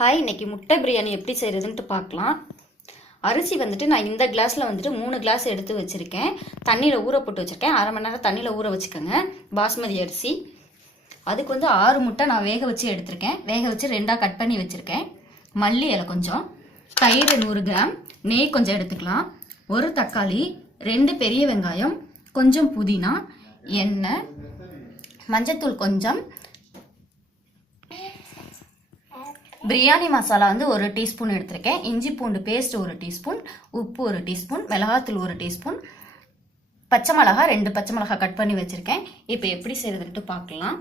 Hi, இன்னைக்கு முட்டை பிரியாணி எப்படி செய்கிறதுன்ட்டு பார்க்கலாம். அரிசி வந்துட்டு நான் இந்த கிளாஸில் வந்துட்டு 3 கிளாஸ் எடுத்து வச்சுருக்கேன். தண்ணியில் ஊற போட்டு வச்சுருக்கேன். அரை மணி நேரம் தண்ணியில் ஊற வச்சுக்கோங்க. பாஸ்மதி அரிசி. அதுக்கு வந்து 6 முட்டை நான் வேக வச்சு எடுத்திருக்கேன். வேக வச்சு 2ஆக கட் பண்ணி வச்சுருக்கேன். மல்லி இலை கொஞ்சம், தயிர் 100 கிராம், நெய் கொஞ்சம் எடுத்துக்கலாம், ஒரு தக்காளி, 2 பெரிய வெங்காயம், கொஞ்சம் புதினா, எண்ணெய், மஞ்சத்தூள் கொஞ்சம், பிரியாணி மசாலா வந்து 1 டீஸ்பூன் எடுத்திருக்கேன், இஞ்சி பூண்டு பேஸ்ட் 1 டீஸ்பூன், உப்பு 1 டீஸ்பூன், மிளகாத்தூள் 1 டீஸ்பூன், பச்சை மிளகா 2 பச்சை மிளகா கட் பண்ணி வச்சுருக்கேன். இப்போ எப்படி செய்யறதுன்ட்டு பார்க்கலாம்.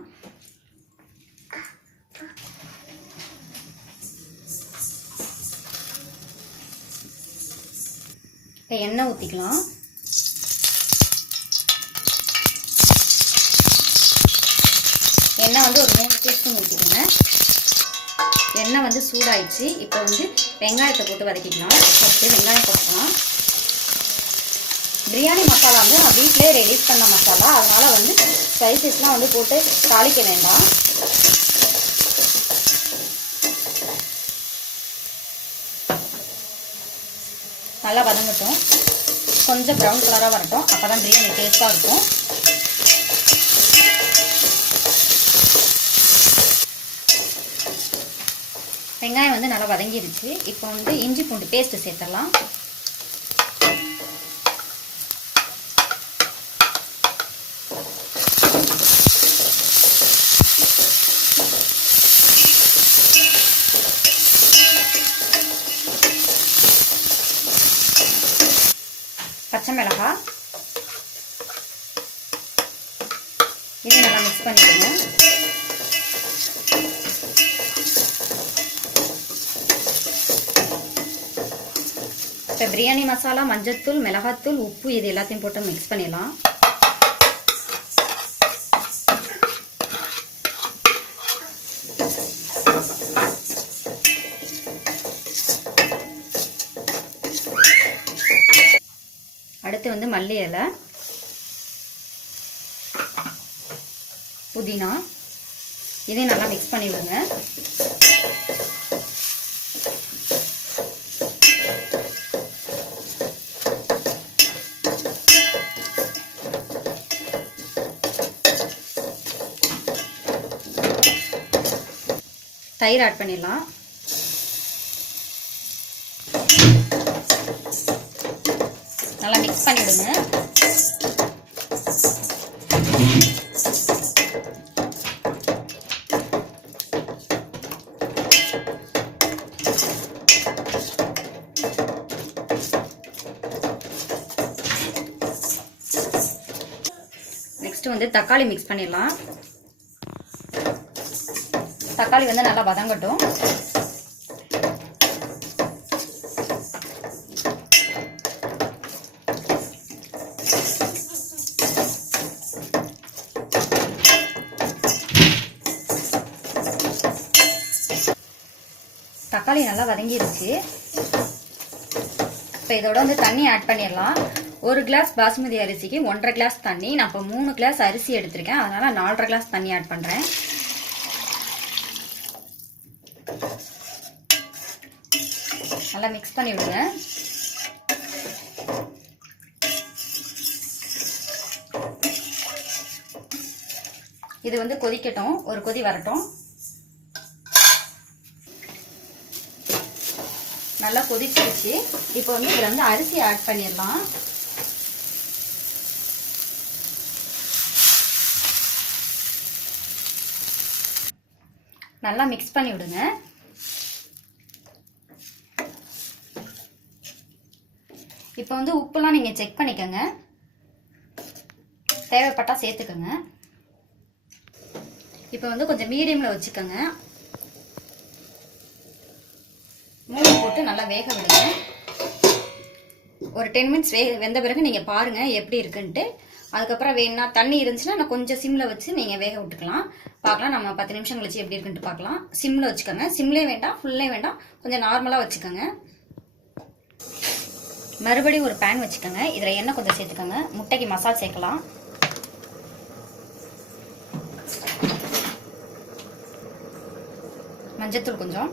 இப்போ எண்ணெய் ஊற்றிக்கலாம். எண்ணெய் வந்து ஒரு 3 டீஸ்பூன் ஊற்றிக்கோங்க. எண்ணெய் வந்து சூடாயிடுச்சு. இப்போ வந்து வெங்காயத்தை போட்டு வதக்கிக்கலாம். ஃபஸ்ட்டு வெங்காயம் போட்டுக்கலாம். பிரியாணி மசாலா வந்து நான் வீட்டிலே ரெடியூஸ் பண்ண மசாலா, அதனால் வந்து ஸ்பைசஸ்லாம் வந்து போட்டு தாளிக்க வேண்டாம். நல்லா வதங்கட்டும். கொஞ்சம் ப்ரௌன் கலராக வரட்டும், அப்போ தான் பிரியாணி டேஸ்ட்டாக இருக்கும். வெங்காயம் வந்து நல்லா வதங்கிடுச்சு. இப்போ வந்து இஞ்சி பூண்டு பேஸ்ட்டு சேர்த்துடலாம். பச்சை மிளகாய் இதை நல்லா மிக்ஸ் பண்ணிடுங்க. இப்போ பிரியாணி மசாலா, மஞ்சத்தூள், மிளகாத்தூள், உப்பு இது எல்லாத்தையும் போட்டு மிக்ஸ் பண்ணிடலாம். அடுத்து வந்து மல்லி இலை, புதினா இதையும் நல்லா மிக்ஸ் பண்ணி விடுங்க. தயிர் ஆட் பண்ணிடலாம். நல்லா மிக்ஸ் பண்ணி விடுங்க. நெக்ஸ்ட் வந்து தக்காளி மிக்ஸ் பண்ணிடலாம். தக்காளி வந்து நல்லா வதங்கட்டும். தக்காளி நல்லா வதங்கிடுச்சு. இப்போ இதோட வந்து தண்ணி ஆட் பண்ணிடலாம். 1 கிளாஸ் பாஸ்மதி அரிசிக்கு 1.5 கிளாஸ் தண்ணி. நான் இப்போ 3 கிளாஸ் அரிசி எடுத்திருக்கேன், அதனால 4.5 கிளாஸ் தண்ணி ஆட் பண்ணுறேன். நல்லா மிக்ஸ் பண்ணி விடுங்க. இது வந்து கொதிக்கட்டும், ஒரு கொதி வரட்டும். நல்லா கொதிச்சிருச்சு. இப்போ வந்து இதில் வந்து அரிசி ஆட் பண்ணிடலாம். நல்லா மிக்ஸ் பண்ணி விடுங்க. இப்போ வந்து உப்புலாம் நீங்கள் செக் பண்ணிக்கோங்க, தேவைப்பட்டா சேர்த்துக்கோங்க. இப்போ வந்து கொஞ்சம் மீடியமில் வச்சுக்கோங்க. மூடி போட்டு நல்லா வேக விடுங்க. ஒரு 10 மினிட்ஸ் வெந்த பிறகு நீங்கள் பாருங்கள் எப்படி இருக்குன்ட்டு. அதுக்கப்புறம் வேணும்னா தண்ணி இருந்துச்சுன்னா நான் கொஞ்சம் சிம்மில் வச்சு நீங்கள் வேக விட்டுக்கலாம். பார்க்கலாம், நம்ம 10 நிமிஷம் கழிச்சு எப்படி இருக்குன்ட்டு பார்க்கலாம். சிம்மில் வச்சுக்கோங்க. சிம்லே வேண்டாம், ஃபுல்லே வேண்டாம், கொஞ்சம் நார்மலாக வச்சுக்கோங்க. மறுபடியும் ஒரு பேன் வச்சுக்கோங்க. இதில் எண்ணெய் கொஞ்சம் சேர்த்துக்கோங்க. முட்டைக்கு மசாலா சேர்க்கலாம். மஞ்சத்தூள் கொஞ்சம்,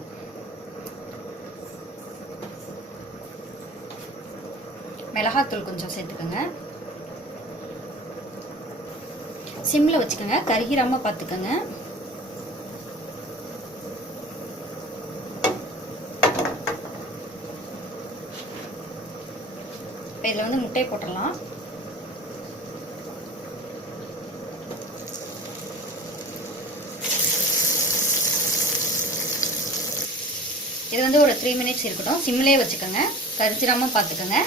மிளகாத்தூள் கொஞ்சம் சேர்த்துக்கோங்க. சிம்மில் வச்சுக்கோங்க, கருகிராமல் பார்த்துக்கோங்க. இப்போ இதில் வந்து முட்டையை போட்டுடலாம். இது வந்து ஒரு 3 மினிட்ஸ் இருக்கட்டும். சிம்லேயே வச்சுக்கோங்க, கரிச்சிடாமல் பார்த்துக்கோங்க.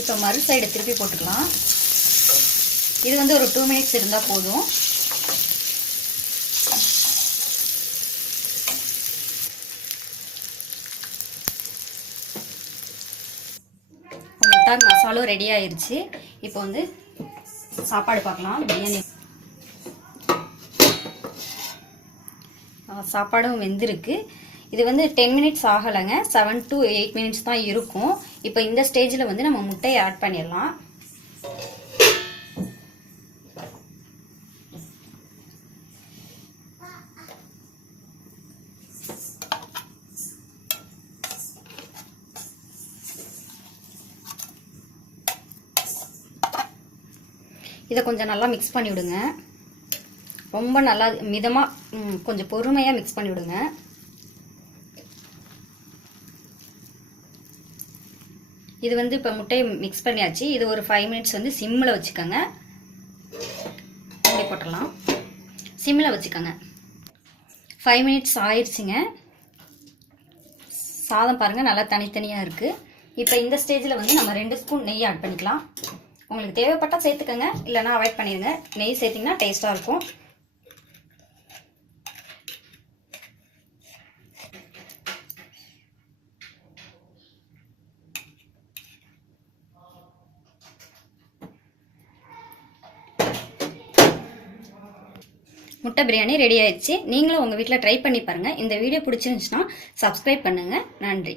இப்போ மறு சைடு திருப்பி போட்டுக்கலாம். இது வந்து ஒரு 2 மினிட்ஸ் இருந்தால் போதும். முட்டை மசாலும் ரெடி ஆயிடுச்சு. இப்போ வந்து சாப்பாடு பார்க்கலாம். பிரியாணி சாப்பாடும் வெந்திருக்கு. இது வந்து 10 மினிட்ஸ் ஆகலைங்க, 7 to 8 மினிட்ஸ் தான் இருக்கும். இப்போ இந்த ஸ்டேஜில் வந்து நம்ம முட்டையை ஆட் பண்ணிடலாம். இதை கொஞ்சம் நல்லா மிக்ஸ் பண்ணி விடுங்க. ரொம்ப நல்லா மிதமாக கொஞ்சம் பொறுமையாக மிக்ஸ் பண்ணி விடுங்க. இது வந்து இப்போ முட்டையை மிக்ஸ் பண்ணியாச்சு. இது ஒரு 5 மினிட்ஸ் வந்து சிம்மில் வச்சுக்கோங்க. மூடி போட்டுடலாம். சிம்மில் வச்சுக்கோங்க. 5 மினிட்ஸ் ஆயிடுச்சுங்க. சாதம் பாருங்கள் நல்லா தனித்தனியாக இருக்குது. இப்போ இந்த ஸ்டேஜில் வந்து நம்ம 2 ஸ்பூன் நெய் ஆட் பண்ணிக்கலாம். உங்களுக்கு தேவைப்பட்டால் சேர்த்துக்கோங்க, இல்லைனா அவாய்ட் பண்ணிடுங்க. நெய் சேர்த்திங்கன்னா டேஸ்ட்டாக இருக்கும். முட்டை பிரியாணி ரெடி ஆயிடுச்சு. நீங்களும் உங்கள் வீட்டில் ட்ரை பண்ணி பாருங்கள். இந்த வீடியோ பிடிச்சிருந்துச்சுன்னா சப்ஸ்கிரைப் பண்ணுங்கள். நன்றி.